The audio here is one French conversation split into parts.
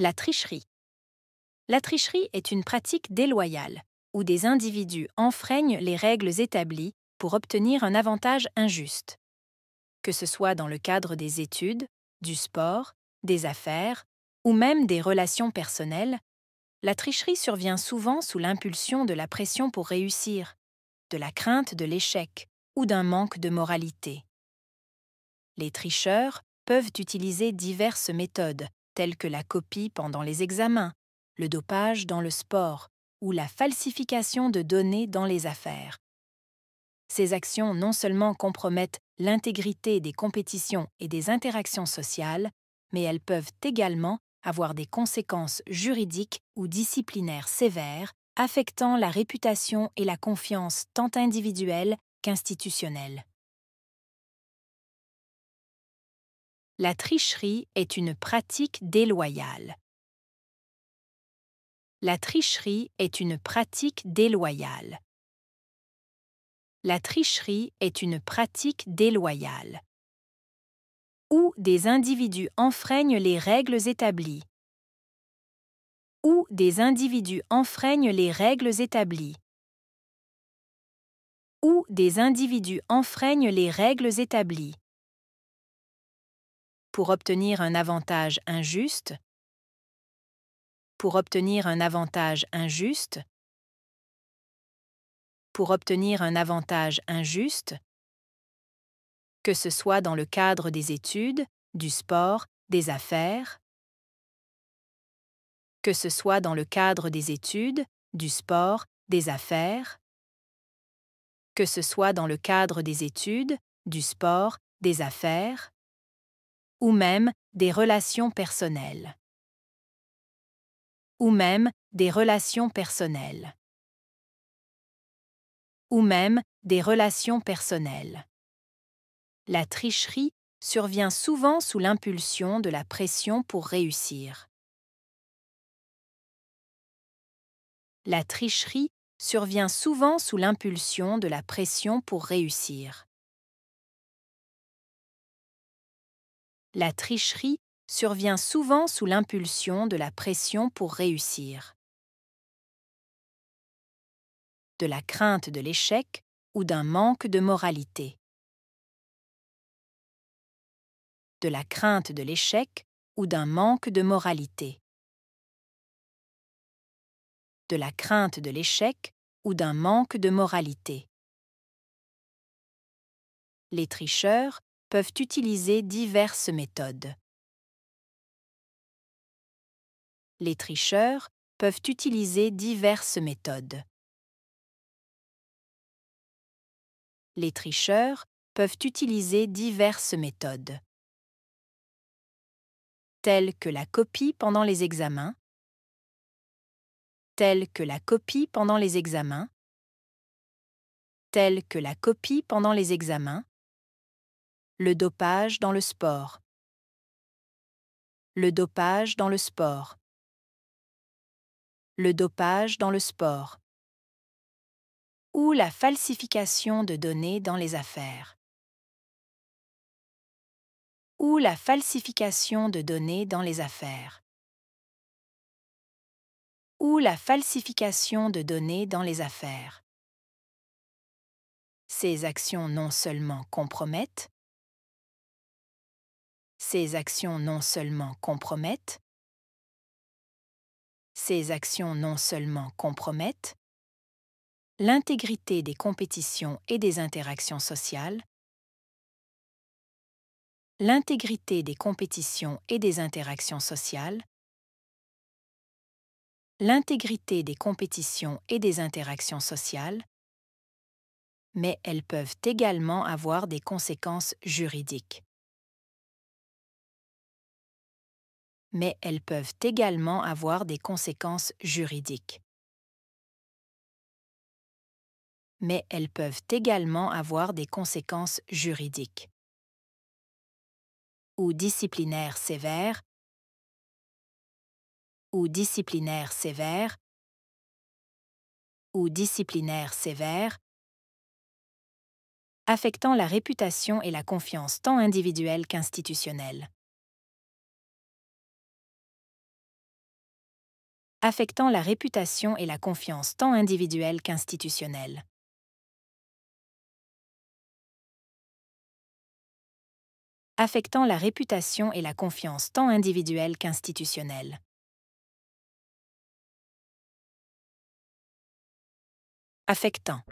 La tricherie. La tricherie est une pratique déloyale, où des individus enfreignent les règles établies pour obtenir un avantage injuste. Que ce soit dans le cadre des études, du sport, des affaires ou même des relations personnelles, la tricherie survient souvent sous l'impulsion de la pression pour réussir, de la crainte de l'échec ou d'un manque de moralité. Les tricheurs peuvent utiliser diverses méthodes, telles que la copie pendant les examens, le dopage dans le sport ou la falsification de données dans les affaires. Ces actions non seulement compromettent l'intégrité des compétitions et des interactions sociales, mais elles peuvent également avoir des conséquences juridiques ou disciplinaires sévères, affectant la réputation et la confiance tant individuelle qu'institutionnelle. La tricherie est une pratique déloyale. La tricherie est une pratique déloyale. La tricherie est une pratique déloyale. Où des individus enfreignent les règles établies. Où des individus enfreignent les règles établies. Où des individus enfreignent les règles établies. Pour obtenir un avantage injuste. Pour obtenir un avantage injuste. Pour obtenir un avantage injuste. Que ce soit dans le cadre des études, du sport, des affaires. Que ce soit dans le cadre des études, du sport, des affaires. Que ce soit dans le cadre des études, du sport, des affaires, ou même des relations personnelles. Ou même des relations personnelles. Ou même des relations personnelles. La tricherie survient souvent sous l'impulsion de la pression pour réussir. La tricherie survient souvent sous l'impulsion de la pression pour réussir. La tricherie survient souvent sous l'impulsion de la pression pour réussir. De la crainte de l'échec ou d'un manque de moralité. De la crainte de l'échec ou d'un manque de moralité. De la crainte de l'échec ou d'un manque de moralité. Les tricheurs peuvent utiliser diverses méthodes. Les tricheurs peuvent utiliser diverses méthodes. Les tricheurs peuvent utiliser diverses méthodes, telles que la copie pendant les examens, telles que la copie pendant les examens, telles que la copie pendant les examens, le dopage dans le sport, le dopage dans le sport, le dopage dans le sport, ou la falsification de données dans les affaires, ou la falsification de données dans les affaires, ou la falsification de données dans les affaires. Ces actions non seulement compromettent, ces actions non seulement compromettent, ces actions non seulement compromettent l'intégrité des compétitions et des interactions sociales, l'intégrité des compétitions et des interactions sociales, l'intégrité des compétitions et des interactions sociales, mais elles peuvent également avoir des conséquences juridiques. Mais elles peuvent également avoir des conséquences juridiques. Mais elles peuvent également avoir des conséquences juridiques ou disciplinaires sévères, ou disciplinaires sévères, ou disciplinaires sévères, affectant la réputation et la confiance tant individuelle qu'institutionnelle. affectant la réputation et la confiance tant individuelle qu'institutionnelle. Affectant la réputation et la confiance tant individuelle qu'institutionnelle. Affectant.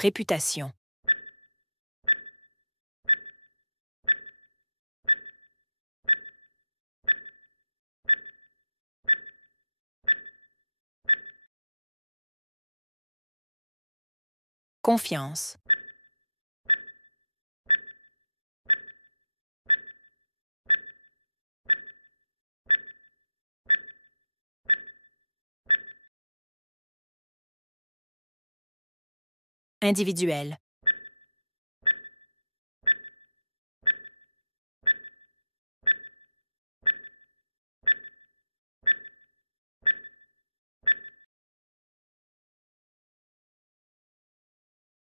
Réputation. Confiance. Individuel.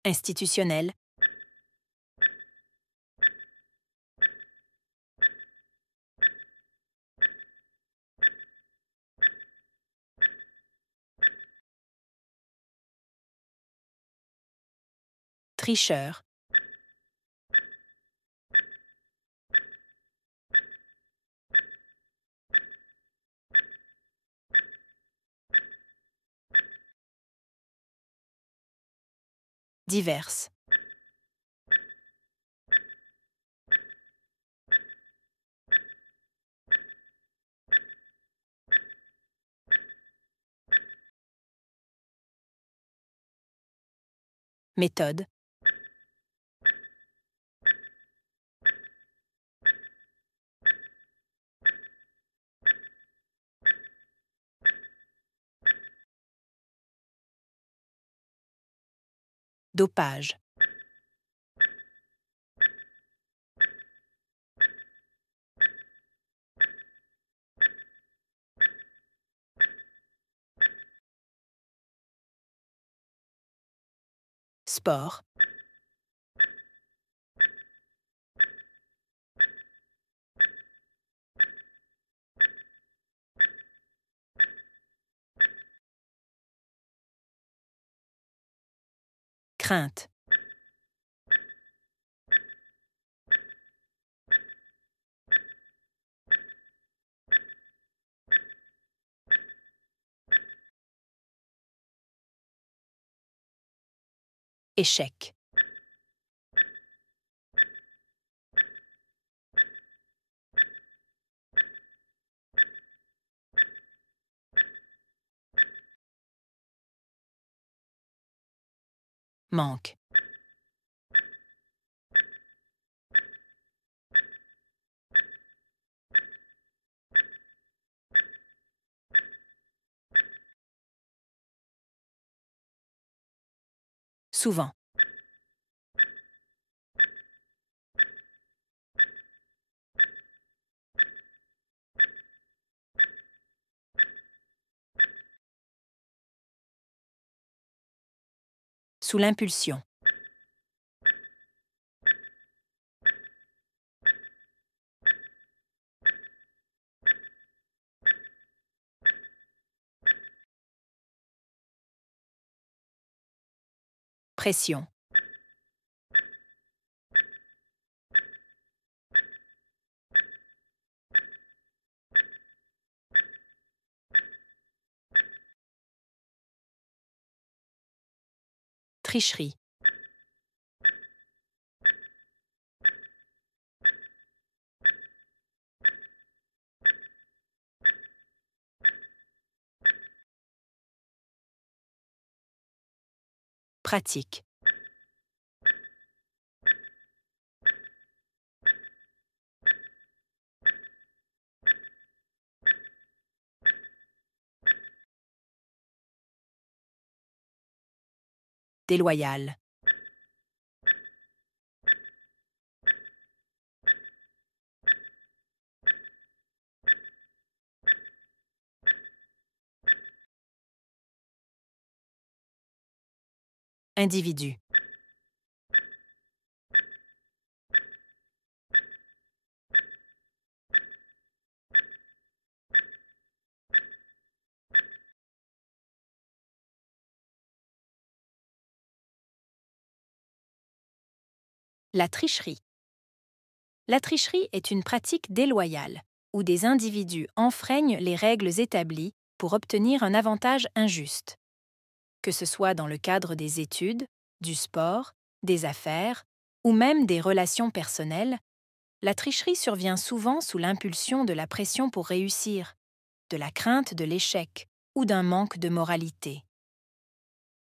Institutionnel. Tricheur. Diverses. Méthode. Dopage. Sport. Crainte. Échec. Manque. Souvent. Sous l'impulsion. Pression. Tricherie. Pratique. Déloyal. Individu. La tricherie. La tricherie est une pratique déloyale, où des individus enfreignent les règles établies pour obtenir un avantage injuste. Que ce soit dans le cadre des études, du sport, des affaires ou même des relations personnelles, la tricherie survient souvent sous l'impulsion de la pression pour réussir, de la crainte de l'échec ou d'un manque de moralité.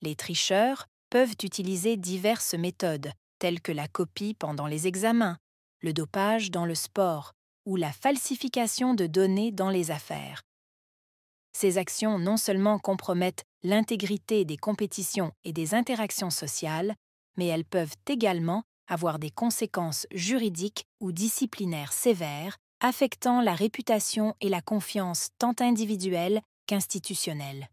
Les tricheurs peuvent utiliser diverses méthodes, telles que la copie pendant les examens, le dopage dans le sport ou la falsification de données dans les affaires. Ces actions non seulement compromettent l'intégrité des compétitions et des interactions sociales, mais elles peuvent également avoir des conséquences juridiques ou disciplinaires sévères, affectant la réputation et la confiance tant individuelle qu'institutionnelle.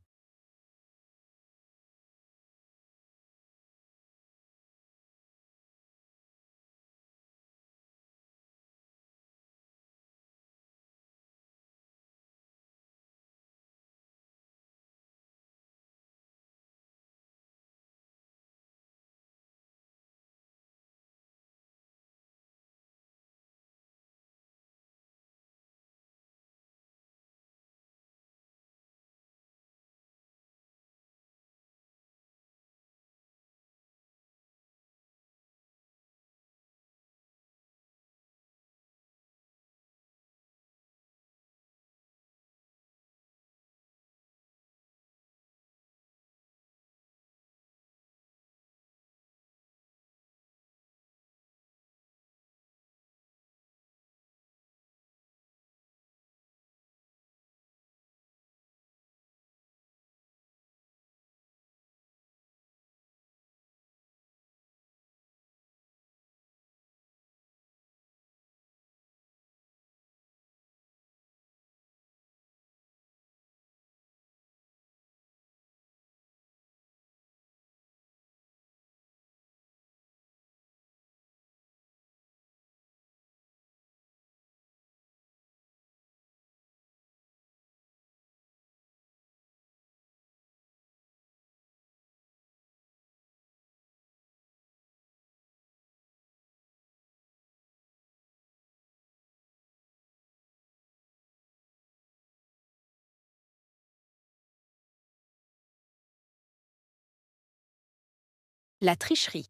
La tricherie.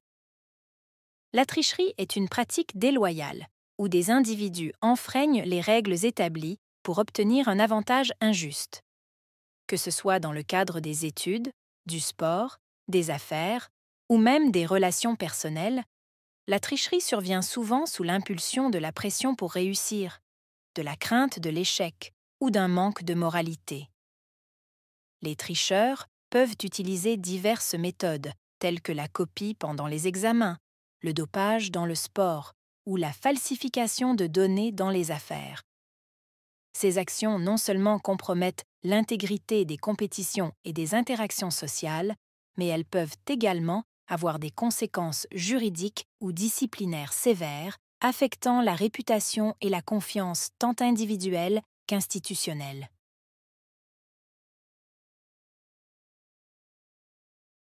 La tricherie est une pratique déloyale, où des individus enfreignent les règles établies pour obtenir un avantage injuste. Que ce soit dans le cadre des études, du sport, des affaires ou même des relations personnelles, la tricherie survient souvent sous l'impulsion de la pression pour réussir, de la crainte de l'échec ou d'un manque de moralité. Les tricheurs peuvent utiliser diverses méthodes, telles que la copie pendant les examens, le dopage dans le sport ou la falsification de données dans les affaires. Ces actions non seulement compromettent l'intégrité des compétitions et des interactions sociales, mais elles peuvent également avoir des conséquences juridiques ou disciplinaires sévères, affectant la réputation et la confiance tant individuelle qu'institutionnelle.